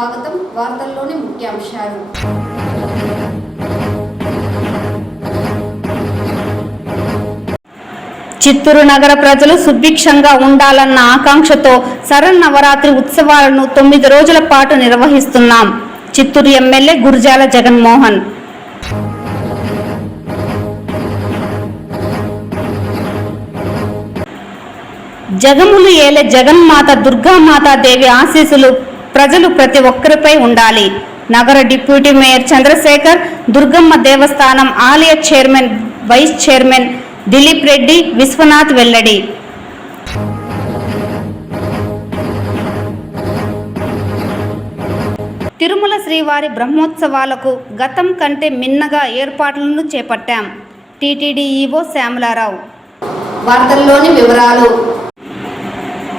స్వాగతం. వార్తల్లోని ముఖ్యాంశాలు. చిత్తూరు నగర ప్రజలు సుభిక్షంగా ఉండాలన్న ఆకాంక్షతో శరన్నవరాత్రి ఉత్సవాలను 9 రోజుల పాటు నిర్వహిస్తున్నాం. చిత్తూరు ఎమ్మెల్యే గురజాల జగన్మోహన్. జగములు ఏలే జగన్మాత దుర్గామాతాదేవి ఆశీస్సులు ప్రజలు ప్రతి ఒక్కరిపై ఉండాలి. నగర డిప్యూటీ మేయర్ చంద్రశేఖర్, దుర్గమ్మ దేవస్థానం ఆలయ chairman, vice chairman Dilip Reddy, Vishwanath వెల్లడి. తిరుమల శ్రీవారి బ్రహ్మోత్సవాలకు గతం కంటే మిన్నగా ఏర్పాట్లను చేపట్టాం. TTD EO Shyamala Rao. వార్తల్లోని వివరాలు.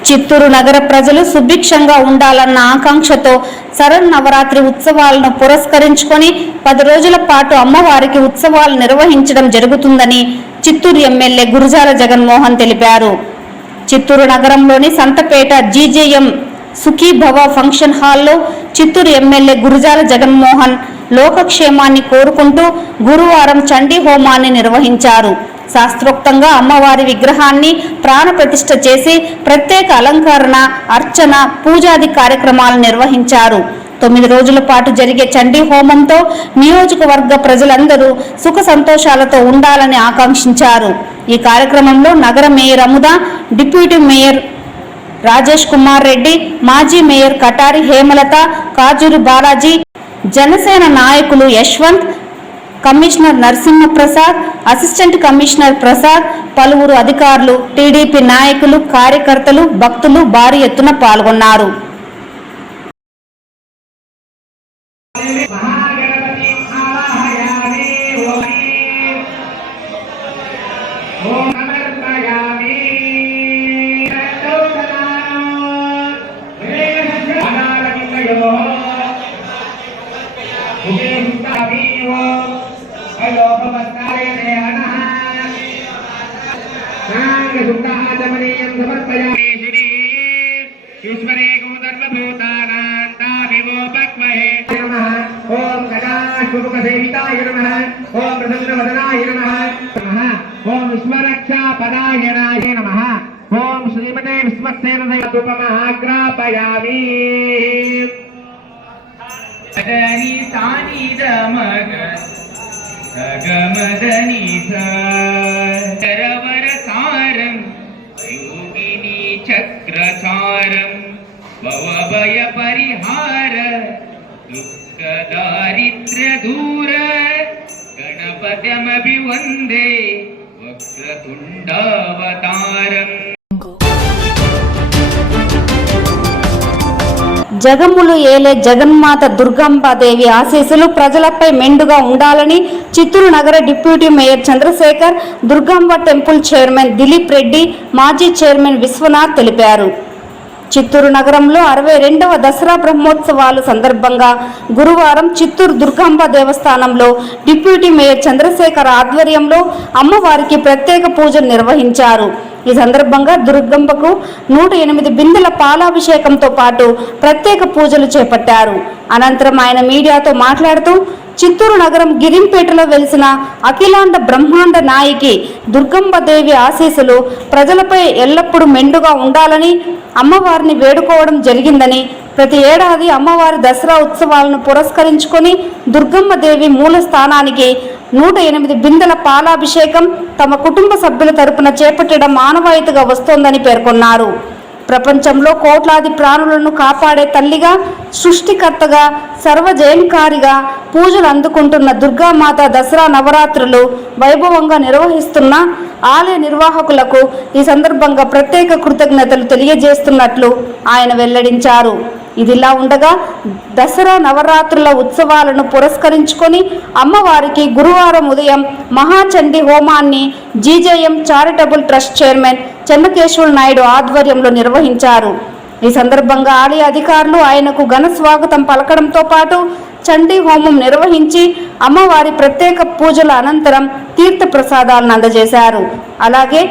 చిత్తూరు నగర ప్రజలు సుభిక్షంగా ఉండాలన్న ఆకాంక్షతో శరన్నవరాత్రి ఉత్సవాలను పురస్కరించుకొని 10 రోజుల పాటు అమ్మవారికి ఉత్సవాలు నిర్వహించడం జరుగుతుందని చిత్తూరు ఎమ్మెల్యే గురజాల జగన్మోహన్ తెలిపారు. చిత్తూరు నగరంలోని సంతపేట జీజేఎం సుఖీభవ ఫంక్షన్ హాల్లో చిత్తూరు ఎమ్మెల్యే గురజాల జగన్మోహన్ లోకక్షేమాన్ని కోరుకుంటూ గురువారం చండీ హోమాన్ని నిర్వహించారు. శాస్త్రోక్తంగా అమ్మవారి విగ్రహాన్ని ప్రాణప్రతిష్ఠ చేసి ప్రత్యేక అలంకరణ, అర్చన, పూజాది కార్యక్రమాలు నిర్వహించారు. 9 రోజుల పాటు జరిగే చండీ హోమంతో నియోజకవర్గ ప్రజలందరూ సుఖ సంతోషాలతో ఉండాలని ఆకాంక్షించారు. ఈ కార్యక్రమంలో నగర mayor Amuda, deputy mayor Rajesh Kumar Reddy, మాజీ మేయర్ కటారి హేమలత, కాజూరి బాలాజీ, జనసేన నాయకులు Yashwant, commissioner Narasimha Prasad, assistant commissioner Prasad, పలువురు అధికారులు, టీడీపీ నాయకులు, కార్యకర్తలు, భక్తులు భారీ ఎత్తున పాల్గొన్నారు. ओम गजाशुभसेविताय नमः, ओम प्रसन्नवदनाय नमः, ओम विश्वरक्षापदाय नमः, ओम श्रीमते विश्वक्सेनधूपमहाग्रापयामि. अदनि सानि दमग सगमदनि सरवरसारं योगिनी चक्रचारं भवभय परिहार दुःखदारिद्र्य दूर गणपतिमभिवन्दे वक्रतुण्डावतारम्. జగములు ఏలే జగన్మాత దుర్గాంబాదేవి ఆశీస్సులు ప్రజలపై మెండుగా ఉండాలని చిత్తూరు నగర deputy mayor Chandrashekar, Durgamba temple chairman Dilip Reddy, మాజీ చైర్మన్ విశ్వనాథ్ తెలిపారు. చిత్తూరు నగరంలో 62వ దసరా బ్రహ్మోత్సవాలు సందర్భంగా గురువారం చిత్తూరు దుర్గాంబ దేవస్థానంలో డిప్యూటీ మేయర్ చంద్రశేఖర్ ఆధ్వర్యంలో అమ్మవారికి ప్రత్యేక పూజలు నిర్వహించారు. ఈ సందర్భంగా దుర్గంబకు 108 బిందెల పాలాభిషేకంతో పాటు ప్రత్యేక పూజలు చేపట్టారు. అనంతరం ఆయన మీడియాతో మాట్లాడుతూ చిత్తూరు నగరం గిరింపేటలో వెలిసిన అఖిలాండ బ్రహ్మాండ నాయకి దుర్గంబదేవి ఆశీస్సులు ప్రజలపై ఎల్లప్పుడూ మెండుగా ఉండాలని అమ్మవారిని వేడుకోవడం జరిగిందని, ప్రతి ఏడాది అమ్మవారి దసరా ఉత్సవాలను పురస్కరించుకొని దుర్గమ్మదేవి మూల స్థానానికి 108 బిందెల పాలాభిషేకం తమ కుటుంబ సభ్యుల తరపున చేపట్టడం ఆనవాయితీగా వస్తోందని పేర్కొన్నారు. ప్రపంచంలో కోట్లాది ప్రాణులను కాపాడే తల్లిగా, సృష్టికర్తగా, సర్వజయంకారిగా పూజలు అందుకుంటున్న దుర్గామాత దసరా నవరాత్రులు వైభవంగా నిర్వహిస్తున్న ఆలయ నిర్వాహకులకు ఈ సందర్భంగా ప్రత్యేక కృతజ్ఞతలు తెలియజేస్తున్నట్లు ఆయన వెల్లడించారు. ఇదిలా ఉండగా దసరా నవరాత్రుల ఉత్సవాలను పురస్కరించుకొని అమ్మవారికి గురువారం ఉదయం మహాచండీ హోమాన్ని GJM charitable trust chairman Chennakesava Naidu ఆధ్వర్యంలో నిర్వహించారు. ఈ సందర్భంగా ఆలయ అధికారులు ఆయనకు ఘన స్వాగతం పలకడంతో పాటు చండీ హోమం నిర్వహించి అమ్మవారి ప్రత్యేక పూజల అనంతరం తీర్థ ప్రసాదాలను అందజేశారు. అలాగే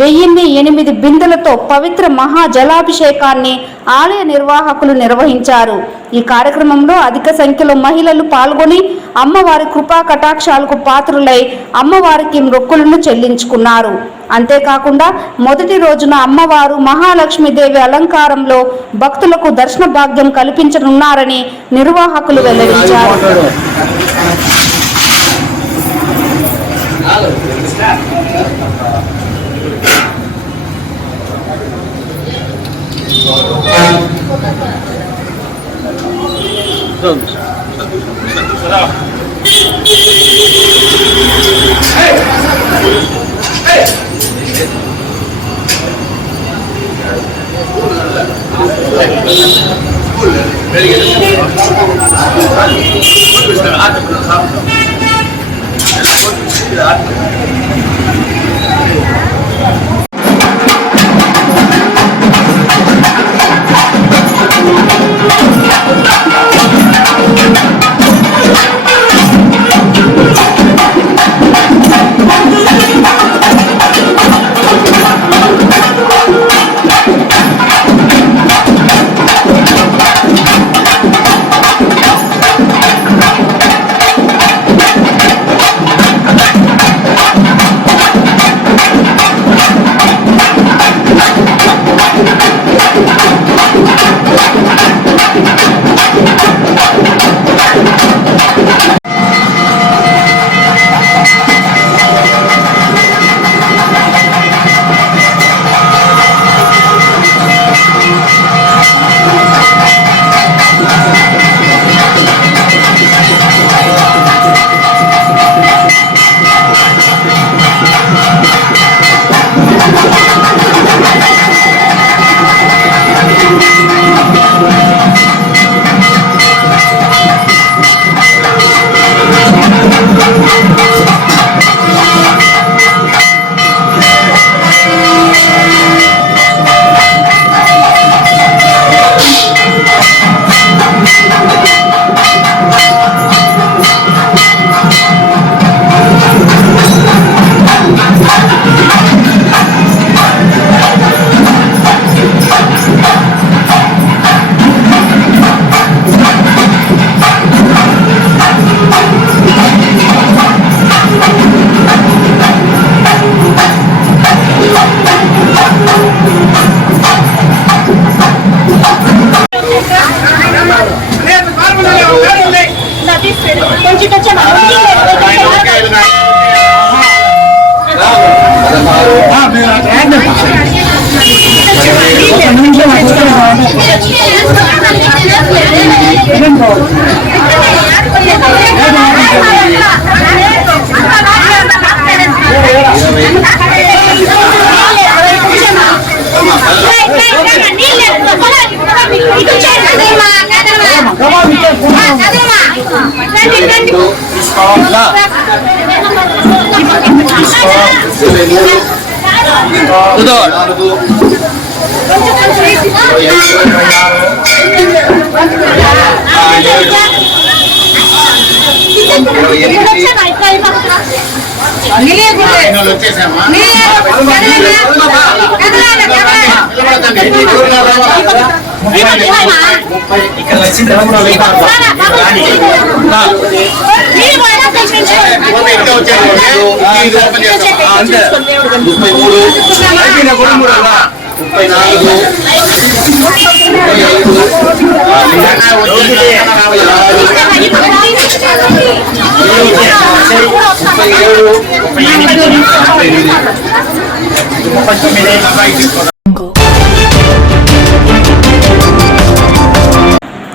1008 బిందెలతో పవిత్ర మహాజలాభిషేకాన్ని ఆలయ నిర్వాహకులు నిర్వహించారు. ఈ కార్యక్రమంలో అధిక సంఖ్యలో మహిళలు పాల్గొని అమ్మవారి కృపా కటాక్షాలకు పాత్రులై అమ్మవారికి మొక్కులను చెల్లించుకున్నారు. అంతేకాకుండా మొదటి రోజున అమ్మవారు మహాలక్ష్మీదేవి అలంకారంలో భక్తులకు దర్శన భాగ్యం కల్పించనున్నారని నిర్వాహకులు వెల్లడించారు.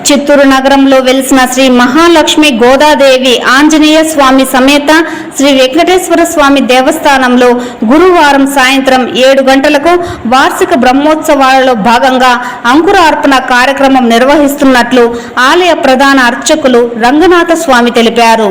చిత్తూరు నగరంలో వెలిసిన శ్రీ మహాలక్ష్మి గోదాదేవి ఆంజనేయ స్వామి సమేత శ్రీ వెంకటేశ్వర స్వామి దేవస్థానంలో గురువారం సాయంత్రం 7 గంటలకు వార్షిక బ్రహ్మోత్సవాలలో భాగంగా అంకురార్పణ కార్యక్రమం నిర్వహిస్తున్నట్లు ఆలయ ప్రధాన అర్చకులు రంగనాథ స్వామి తెలిపారు.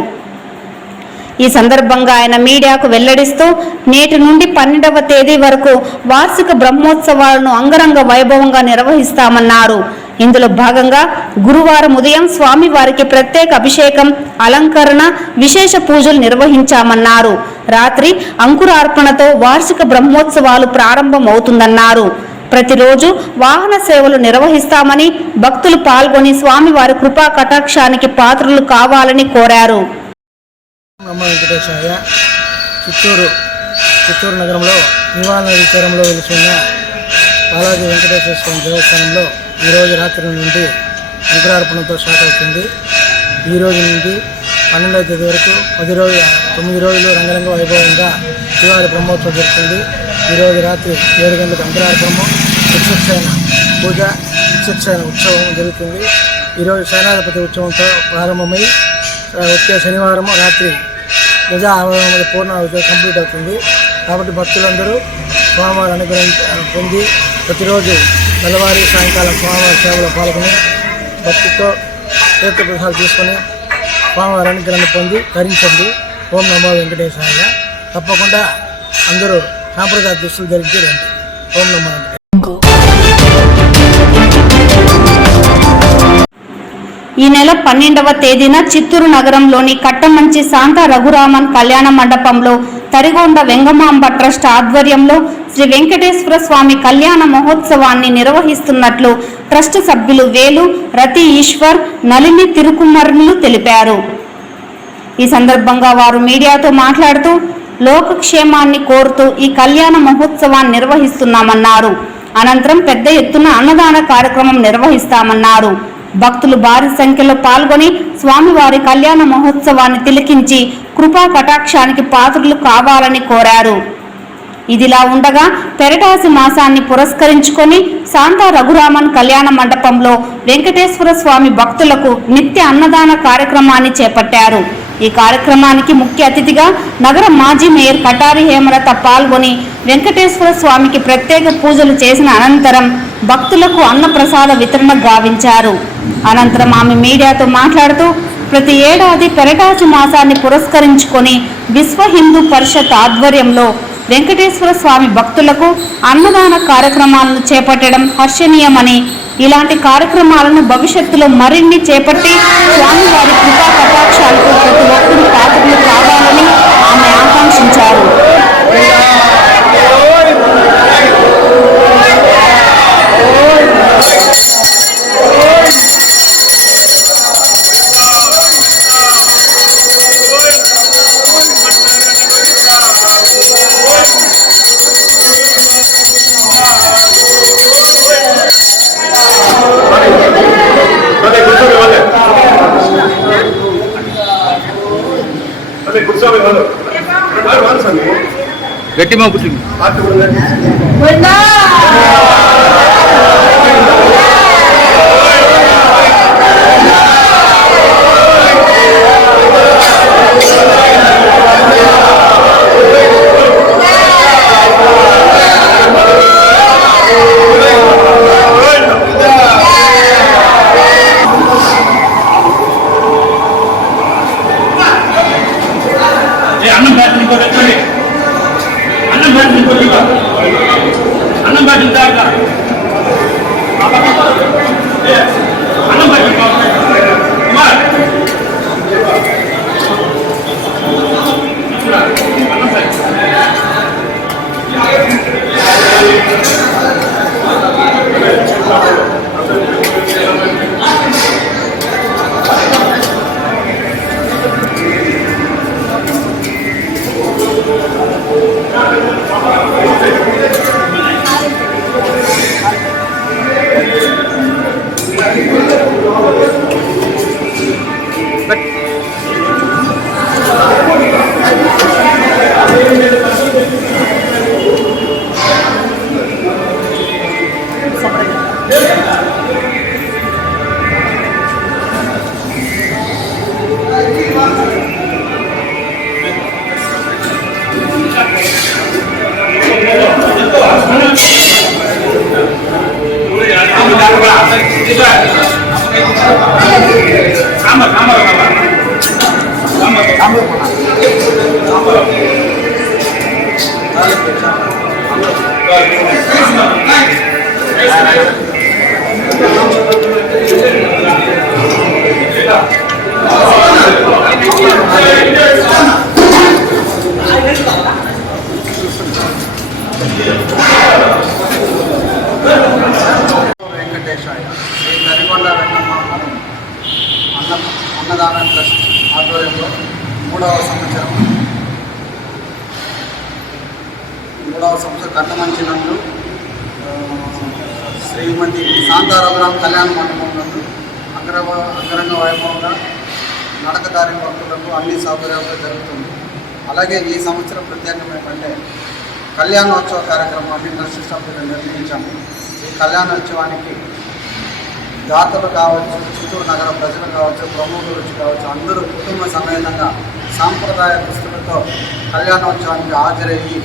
ఈ సందర్భంగా ఆయన మీడియాకు వెల్లడిస్తూ నేటి నుండి 12వ తేదీ వరకు వార్షిక బ్రహ్మోత్సవాలను అంగరంగ వైభవంగా నిర్వహిస్తామన్నారు. ఇందులో భాగంగా గురువారం ఉదయం స్వామివారికి ప్రత్యేక అభిషేకం, అలంకరణ, విశేష పూజలు నిర్వహించామన్నారు. రాత్రి అంకురార్పణతో వార్షిక బ్రహ్మోత్సవాలు ప్రారంభమవుతుందన్నారు. ప్రతిరోజు వాహన సేవలు నిర్వహిస్తామని, భక్తులు పాల్గొని స్వామివారి కృపా కటాక్షానికి పాత్రలు కావాలని కోరారు. చిత్తూరు నగరంలో నివాళ నది తీరంలో వెలిసిన బాలాజీ వెంకటేశ్వర స్వామి దేవస్థానంలో ఈరోజు రాత్రి నుండి అంకురార్పణతో స్టార్ట్ అవుతుంది. ఈ రోజు నుండి 12వ తేదీ వరకు 9 రోజులు రంగరంగ వైభవంగా శ్రీవారి బ్రహ్మోత్సవం జరుగుతుంది. ఈరోజు రాత్రి 7 గంటలకు అంకురార్పణము, విశిష్టమైన పూజ, విశిష్టమైన ఉత్సవం జరుగుతుంది. ఈరోజు సేనాధిపతి ఉత్సవంతో ప్రారంభమై వచ్చే శనివారం రాత్రి ధ్వజ ఆవరణ పూర్ణ కంప్లీట్ అవుతుంది. కాబట్టి భక్తులందరూ స్వామివారి అనుగ్రహం పొంది ప్రతిరోజు తెల్లవారి సాయంకాలం స్వామివారి సేవలో పాల్గొని భక్తితో తీర్థప్రసాదాలు తీసుకొని స్వామివారి అనుగ్రహాన్ని పొంది ధరించండి. ఓం నమో వెంకటేశాయ. తప్పకుండా అందరూ సాంప్రదాయ దుస్తులు ధరించి రండి. ఓం నమో వెంకటేశాయ. ఈ నెల 12వ తేదీన చిత్తూరు నగరంలోని కట్టమంచి శాంతా రఘురామన్ కళ్యాణ మండపంలో తరిగొండ వెంగమాంబ ట్రస్ట్ ఆధ్వర్యంలో శ్రీ వెంకటేశ్వర స్వామి కళ్యాణ మహోత్సవాన్ని నిర్వహిస్తున్నట్లు ట్రస్ట్ సభ్యులు వేలు, రతి ఈశ్వర్, నలిని తిరుకుమర్నులు తెలిపారు. ఈ సందర్భంగా వారు మీడియాతో మాట్లాడుతూ లోకక్షేమాన్ని కోరుతూ ఈ కళ్యాణ మహోత్సవాన్ని నిర్వహిస్తున్నామన్నారు. అనంతరం పెద్ద ఎత్తున అన్నదాన కార్యక్రమం నిర్వహిస్తామన్నారు. భక్తులు భారీ సంఖ్యలో పాల్గొని స్వామివారి కళ్యాణ మహోత్సవాన్ని తిలకించి కృపా కటాక్షానికి పాత్రలు కావాలని కోరారు. ఇదిలా ఉండగా పెరటాసి మాసాన్ని పురస్కరించుకొని శాంతా రఘురామన్ కళ్యాణ మండపంలో వెంకటేశ్వర స్వామి భక్తులకు నిత్య అన్నదాన కార్యక్రమాన్ని చేపట్టారు. ఈ కార్యక్రమానికి ముఖ్య అతిథిగా నగర మాజీ మేయర్ కటారి హేమలత పాల్గొని వెంకటేశ్వర స్వామికి ప్రత్యేక పూజలు చేసిన అనంతరం భక్తులకు అన్నప్రసాద వితరణ గావించారు. అనంతరం ఆమె మీడియాతో మాట్లాడుతూ ప్రతి ఏడాది పెరటాసి మాసాన్ని పురస్కరించుకొని విశ్వ హిందూ పరిషత్ ఆధ్వర్యంలో వెంకటేశ్వర స్వామి భక్తులకు అన్నదాన కార్యక్రమాలను చేపట్టడం హర్షణీయమని, ఇలాంటి కార్యక్రమాలను భవిష్యత్తులో మరిన్ని చేపట్టి స్వామివారి కృపా కటాక్షాలకు ప్రతి ఒక్కరూ పాత్రలు కావాలని ఆమె ఆకాంక్షించారు. గట్టి మా పుట్టింది అన్నం బ్యాటింగ్ పెట్టండి. అన్నం బ్యాటింగ్ అన్నం బ్యాటింగ్ దాకా అన్నం బ్యాటింగ్ వెంకటేశాయ శ్రీ కరికొండ వెంకమ్మ అన్నదాన ట్రస్ట్ ఆధ్వర్యంలో 3వ సంవత్సరం కట్టమంచి నందు శ్రీమతి శాంతారామరావు కళ్యాణ మండపం నందు అంగరంగ వైభవంగా నడకదారి భక్తులకు అన్ని సౌకర్యాలు జరుగుతుంది. అలాగే ఈ సంవత్సరం ప్రత్యేకం ఏంటంటే కళ్యాణోత్సవ కార్యక్రమాన్ని ట్రస్ట్ సభ్యులు నిర్వహించాము. ఈ కళ్యాణోత్సవానికి దాతలు కావచ్చు, చిత్తూరు నగర ప్రజలు కావచ్చు, ప్రముఖులు కావచ్చు, అందరూ కుటుంబ సమేతంగా సాంప్రదాయ దుస్తులతో కళ్యాణోత్సవానికి హాజరయ్యి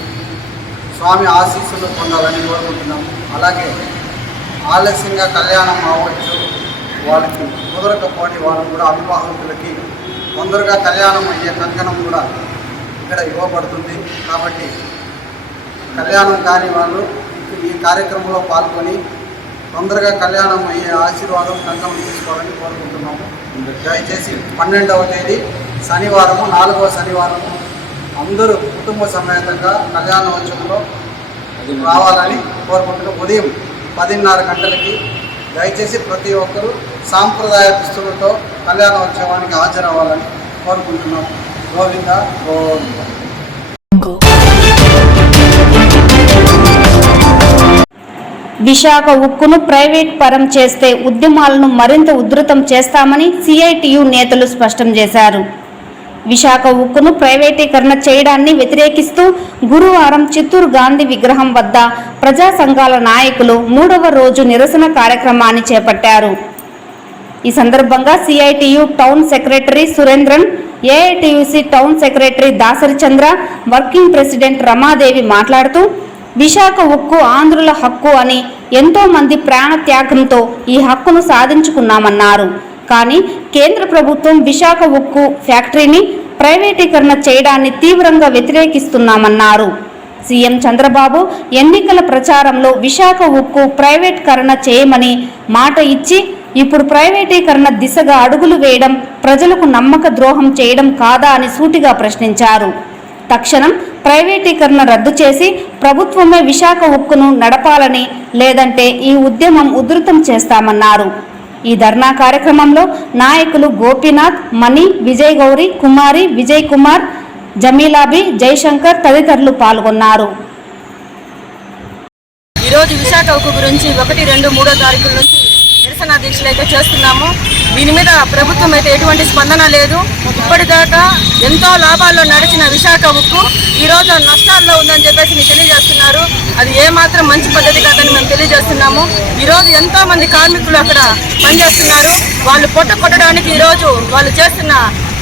స్వామి ఆశీస్సులు పొందాలని కోరుకుంటున్నాము. అలాగే ఆలస్యంగా కళ్యాణం అవ్వచ్చు, వాళ్ళకి కుదరకపోని వాళ్ళు కూడా అవివాహితులకి తొందరగా కళ్యాణం అయ్యే కంకణం కూడా ఇక్కడ ఇవ్వబడుతుంది. కాబట్టి కళ్యాణం కాని వాళ్ళు ఈ కార్యక్రమంలో పాల్గొని తొందరగా కళ్యాణం అయ్యే ఆశీర్వాదం కంకణం తీసుకోవాలని కోరుకుంటున్నాము. దయచేసి 12వ తేదీ శనివారము 4వ శనివారము అందరూ కుటుంబ సమేతంగా కళ్యాణోత్సవంలో రావాలని కోరుకుంటున్నాం. ఉదయం 10:30 గంటలకి దయచేసి ప్రతి ఒక్కరూ సాంప్రదాయ దుస్తులతో కళ్యాణోత్సవానికి హాజరవ్వాలని కోరుకుంటున్నాం. గోవింద గోవింద. విశాఖ ఉక్కును ప్రైవేట్ పరం చేస్తే ఉద్యమాలను మరింత ఉధృతం చేస్తామని సిఐటియు నేతలు స్పష్టం చేశారు. విశాఖ ఉక్కును ప్రైవేటీకరణ చేయడాన్ని వ్యతిరేకిస్తూ గురువారం చిత్తూరు గాంధీ విగ్రహం వద్ద ప్రజా సంఘాల నాయకులు 3వ రోజు నిరసన కార్యక్రమాన్ని చేపట్టారు. ఈ సందర్భంగా CITU town secretary Surendran, AITUC town secretary Dasari Chandra, working president Ramadevi మాట్లాడుతూ విశాఖ ఉక్కు ఆంధ్రుల హక్కు అని ఎంతో మంది ప్రాణత్యాగంతో ఈ హక్కును సాధించుకున్నామన్నారు. కానీ కేంద్ర ప్రభుత్వం విశాఖ ఉక్కు ఫ్యాక్టరీని ప్రైవేటీకరణ చేయడాన్ని తీవ్రంగా వ్యతిరేకిస్తున్నామన్నారు. సీఎం చంద్రబాబు ఎన్నికల ప్రచారంలో విశాఖ ఉక్కు ప్రైవేటీకరణ చేయమని మాట ఇచ్చి ఇప్పుడు ప్రైవేటీకరణ దిశగా అడుగులు వేయడం ప్రజలకు నమ్మక ద్రోహం చేయడం కాదా అని సూటిగా ప్రశ్నించారు. తక్షణం ప్రైవేటీకరణ రద్దు చేసి ప్రభుత్వమే విశాఖ ఉక్కును నడపాలని, లేదంటే ఈ ఉద్యమం ఉధృతం చేస్తామన్నారు. ఈ ధర్నా కార్యక్రమంలో నాయకులు గోపీనాథ్, మణి, విజయ్ గౌరి, కుమారి, విజయ్ కుమార్, జమీలాబి, జయశంకర్ తదితరులు పాల్గొన్నారు. ఈరోజు విశాఖ ఉక్కు గురించి 1, 2, 3 తారీఖుల నుంచి నిరసన దీక్షలు అయితే చేస్తున్నాము. దీని మీద ప్రభుత్వం అయితే ఎటువంటి స్పందన లేదు. ఇప్పటిదాకా ఎంతో లాభాల్లో నడిచిన విశాఖ ఉక్కు ఈరోజు నష్టాల్లో ఉందని చెప్పేసి మీకు తెలియజేస్తున్నారు. అది ఏమాత్రం మంచి పద్ధతి కాదని మేము తెలియజేస్తున్నాము. ఈరోజు ఎంతో మంది కార్మికులు అక్కడ పనిచేస్తున్నారు. వాళ్ళు పొట్ట కొట్టడానికి ఈరోజు వాళ్ళు చేస్తున్న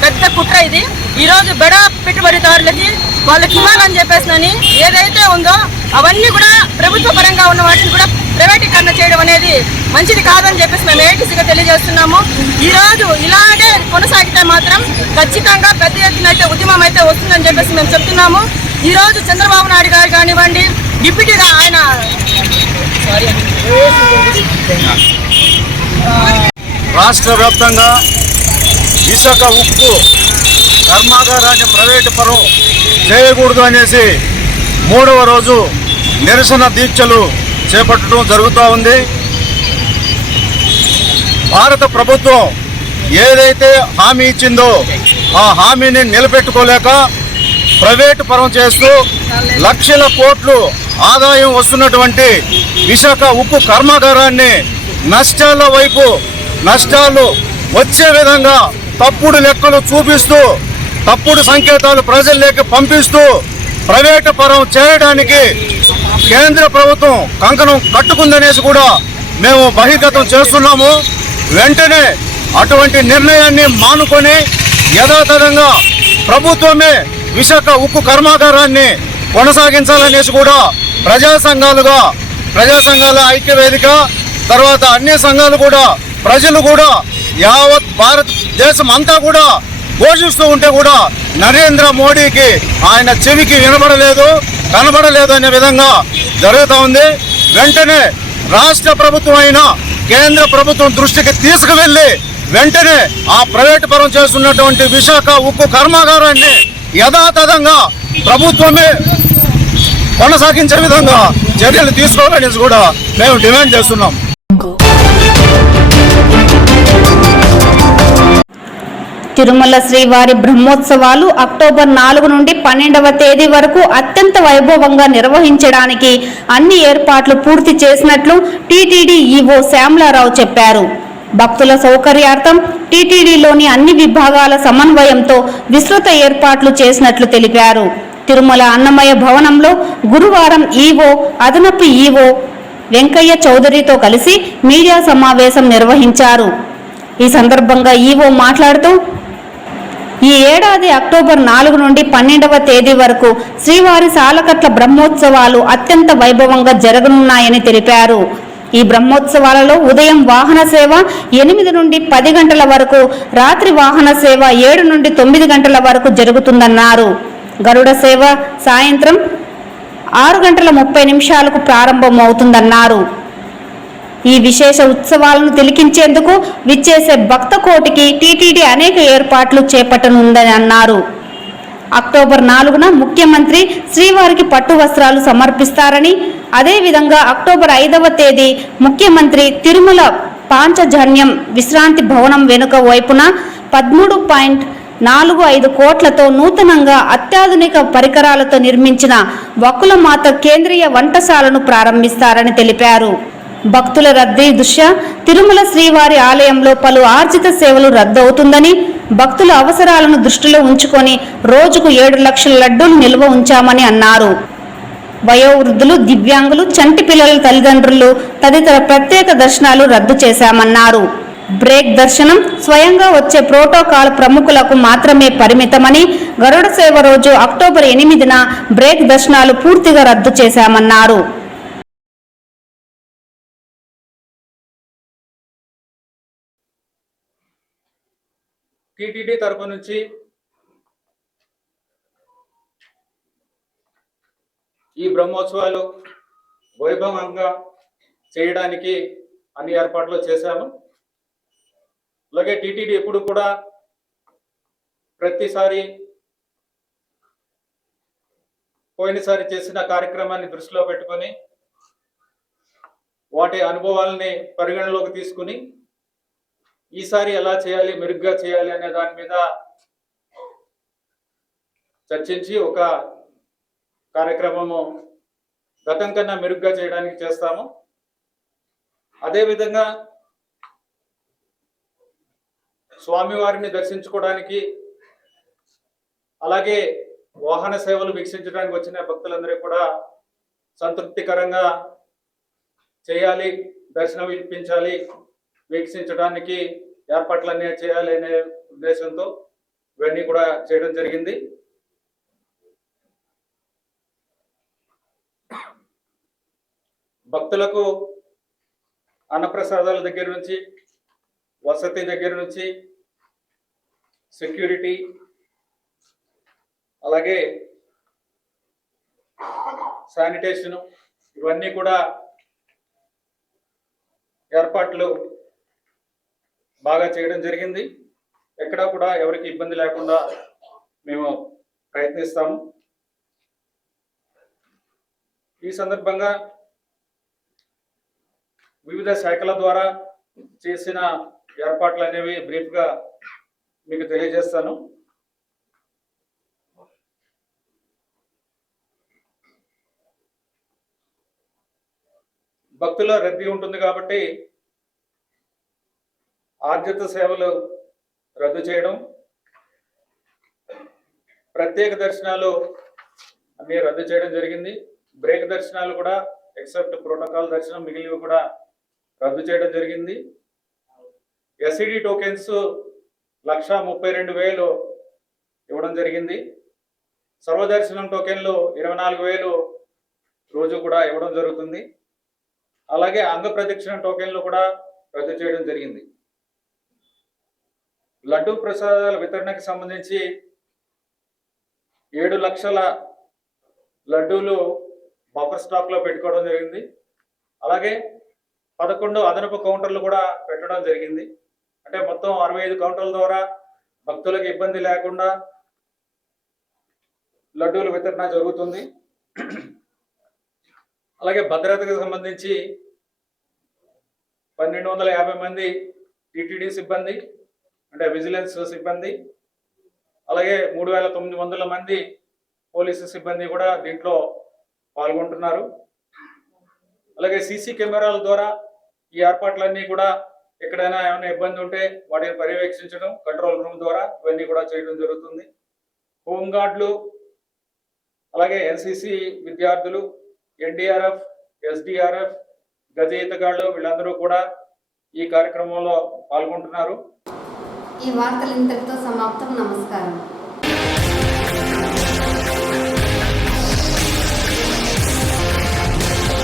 పెద్ద కుట్ర ఇది. ఈరోజు బడా పెట్టుబడిదారులకి వాళ్ళకి ఇవ్వాలని చెప్పేసి ఏదైతే ఉందో అవన్నీ కూడా ప్రభుత్వ పరంగా ఉన్న వాటిని కూడా ప్రైవేటీకరణ చేయడం అనేది మంచిది కాదని చెప్పేసి మేము ఏఐటీసీగా తెలియజేస్తున్నాము. ఈరోజు ఇలాగే కొనసాగితే మాత్రం ఖచ్చితంగా పెద్ద ఎత్తున అయితే ఉద్యమం అయితే వస్తుందని చెప్పేసి మేము చెప్తున్నాము. ఈరోజు చంద్రబాబు నాయుడు గారు కానివ్వండి, డిప్యూటీగా ఆయన రాష్ట్ర వ్యాప్తంగా విశాఖ ఉక్కు కర్మాగారాన్ని ప్రైవేటు పరం చేయకూడదు అనేసి 3వ రోజు నిరసన దీక్షలు చేపట్టడం జరుగుతూ ఉంది. భారత ప్రభుత్వం ఏదైతే హామీ ఇచ్చిందో ఆ హామీని నిలబెట్టుకోలేక ప్రైవేటు పరం చేస్తూ లక్షల కోట్లు ఆదాయం వస్తున్నటువంటి విశాఖ ఉక్కు కర్మాగారాన్ని నష్టాల వైపు నష్టాలు వచ్చే విధంగా తప్పుడు లెక్కలు చూపిస్తూ తప్పుడు సంకేతాలు ప్రజల్లోకి పంపిస్తూ ప్రైవేటు పరం చేయడానికి కేంద్ర ప్రభుత్వం కంకణం కట్టుకుందనేసి కూడా మేము బహిర్గతం చేస్తున్నాము. వెంటనే అటువంటి నిర్ణయాన్ని మానుకొని యథాతథంగా ప్రభుత్వమే విశాఖ ఉక్కు కర్మాగారాన్ని కొనసాగించాలనేసి కూడా ప్రజా సంఘాల ఐక్యవేదిక తర్వాత అన్ని సంఘాలు కూడా ప్రజలు కూడా యావత్ భారతదేశం అంతా కూడా ఘోషిస్తూ ఉంటే కూడా నరేంద్ర మోడీకి ఆయన చెవికి వినబడలేదు, కనబడలేదు అనే విధంగా జరుగుతూ ఉంది. వెంటనే రాష్ట్ర ప్రభుత్వం అయినా కేంద్ర ప్రభుత్వం దృష్టికి తీసుకువెళ్ళి వెంటనే ఆ ప్రైవేటు పరం చేస్తున్నటువంటి విశాఖ ఉక్కు కర్మాగారాన్ని యథాతథంగా ప్రభుత్వమే కొనసాగించే విధంగా చర్యలు తీసుకోవాలని కూడా మేము డిమాండ్ చేస్తున్నాం. తిరుమల శ్రీవారి బ్రహ్మోత్సవాలు అక్టోబర్ 4 నుండి 12వ తేదీ వరకు అత్యంత వైభవంగా నిర్వహించడానికి అన్ని ఏర్పాట్లు పూర్తి చేసినట్లు టీటీడీ ఈవో శ్యామలారావు చెప్పారు. భక్తుల సౌకర్యార్థం టీటీడీలోని అన్ని విభాగాల సమన్వయంతో విస్తృత ఏర్పాట్లు చేసినట్లు తెలిపారు. తిరుమల అన్నమయ్య భవనంలో గురువారం ఈవో అదనపు ఈవో వెంకయ్య చౌదరితో కలిసి మీడియా సమావేశం నిర్వహించారు. ఈ సందర్భంగా ఈవో మాట్లాడుతూ ఈ ఏడాది అక్టోబర్ 4 నుండి 12వ తేదీ వరకు శ్రీవారి సాలకట్ల బ్రహ్మోత్సవాలు అత్యంత వైభవంగా జరగనున్నాయని తెలిపారు. ఈ బ్రహ్మోత్సవాలలో ఉదయం వాహన సేవ 8 నుండి 10 గంటల వరకు, రాత్రి వాహన సేవ 7 నుండి 9 గంటల వరకు జరుగుతుందన్నారు. గరుడ సేవ సాయంత్రం 6:30 ప్రారంభమవుతుందన్నారు. ఈ విశేష ఉత్సవాలను తిలకించేందుకు విచ్చేసే భక్త కోటికి టీటీడీ అనేక ఏర్పాట్లు చేపట్టనుందని అన్నారు. అక్టోబర్ 4న ముఖ్యమంత్రి శ్రీవారికి పట్టు వస్త్రాలు సమర్పిస్తారని, అదేవిధంగా అక్టోబర్ 5వ తేదీ ముఖ్యమంత్రి తిరుమల పాంచజన్యం విశ్రాంతి భవనం వెనుక వైపున 13.45 కోట్లతో నూతనంగా అత్యాధునిక పరికరాలతో నిర్మించిన వకులమాత కేంద్రీయ వంటశాలను ప్రారంభిస్తారని తెలిపారు. భక్తుల రద్దీ దృష్ట్యా తిరుమల శ్రీవారి ఆలయంలో పలు ఆర్జిత సేవలు రద్దవుతుందని, భక్తుల అవసరాలను దృష్టిలో ఉంచుకొని రోజుకు 7 లక్షల లడ్డూలు నిల్వ ఉంచామని అన్నారు. వయోవృద్ధులు, దివ్యాంగులు, చంటి పిల్లల తల్లిదండ్రులు తదితర ప్రత్యేక దర్శనాలు రద్దు చేశామన్నారు. బ్రేక్ దర్శనం స్వయంగా వచ్చే ప్రోటోకాల్ ప్రముఖులకు మాత్రమే పరిమితమని, గరుడ సేవ రోజు అక్టోబర్ 8న బ్రేక్ దర్శనాలు పూర్తిగా రద్దు చేశామన్నారు. టీటీడీ తరపు నుంచి ఈ బ్రహ్మోత్సవాలు వైభవంగా చేయడానికి అన్ని ఏర్పాట్లు చేశాము. అలాగే టీటీడీ ఎప్పుడు కూడా ప్రతిసారి పోయినసారి చేసిన కార్యక్రమాన్ని దృష్టిలో పెట్టుకొని వాటి అనుభవాలని పరిగణలోకి తీసుకుని ఈసారి ఎలా చేయాలి, మెరుగ్గా చేయాలి అనే దాని మీద చర్చించి ఒక కార్యక్రమము గతం కన్నా మెరుగ్గా చేయడానికి చేస్తాము. అదేవిధంగా స్వామివారిని దర్శించుకోవడానికి, అలాగే వాహన సేవలు వీక్షించడానికి వచ్చిన భక్తులందరూ కూడా సంతృప్తికరంగా చేయాలి, దర్శనం ఇప్పించాలి, వీక్షించడానికి ఏర్పాట్లన్నీ చేయాలి అనే ఉద్దేశంతో ఇవన్నీ కూడా చేయడం జరిగింది. భక్తులకు అన్నప్రసాదాల దగ్గర నుంచి, వసతి దగ్గర నుంచి, సెక్యూరిటీ, అలాగే శానిటేషను, ఇవన్నీ కూడా ఏర్పాట్లు బాగా చేయడం జరిగింది. ఎక్కడా కూడా ఎవరికి ఇబ్బంది లేకుండా మేము ప్రయత్నిస్తాము. ఈ సందర్భంగా వివిధ శాఖల ద్వారా చేసిన ఏర్పాట్లు అనేవి బ్రీఫ్గా మీకు తెలియజేస్తాను. భక్తుల రద్దీ ఉంటుంది కాబట్టి ఆర్జిత సేవలు రద్దు చేయడం, ప్రత్యేక దర్శనాలు అన్ని రద్దు చేయడం జరిగింది. బ్రేక్ దర్శనాలు కూడా ఎక్సెప్ట్ ప్రోటోకాల్ దర్శనం మిగిలినవి కూడా రద్దు చేయడం జరిగింది. ఎస్ఈడి టోకెన్స్ 1,32,000 ఇవ్వడం జరిగింది. సర్వదర్శనం టోకెన్లు 24,000 రోజు కూడా ఇవ్వడం జరుగుతుంది. అలాగే అంగ ప్రదక్షిణ టోకెన్లు కూడా రద్దు చేయడం జరిగింది. లడ్డూ ప్రసాదాల వితరణకు సంబంధించి 7 లక్షల లడ్డూలు బఫర్ స్టాక్ లో పెట్టుకోవడం జరిగింది. అలాగే 11 అదనపు కౌంటర్లు కూడా పెట్టడం జరిగింది. అంటే మొత్తం 65 కౌంటర్ల ద్వారా భక్తులకు ఇబ్బంది లేకుండా లడ్డూల వితరణ జరుగుతుంది. అలాగే భద్రతకు సంబంధించి 1250 మంది టీటీడీ సిబ్బంది అంటే విజిలెన్స్ సిబ్బంది, అలాగే 3900 మంది పోలీసు సిబ్బంది కూడా దీంట్లో పాల్గొంటున్నారు. అలాగే సీసీ కెమెరాల ద్వారా ఈ ఏర్పాట్లన్నీ కూడా ఎక్కడైనా ఏమైనా ఇబ్బంది ఉంటే వాటిని పర్యవేక్షించడం కంట్రోల్ రూమ్ ద్వారా ఇవన్నీ కూడా చేయడం జరుగుతుంది. హోంగార్డులు, అలాగే ఎన్సీసీ విద్యార్థులు, ఎన్డీఆర్ఎఫ్, ఎస్డీఆర్ఎఫ్, గజ ఈతగాళ్ళు వీళ్ళందరూ కూడా ఈ కార్యక్రమంలో పాల్గొంటున్నారు. ఈ వార్తలు ఇంతటితో సమాప్తం. నమస్కారం.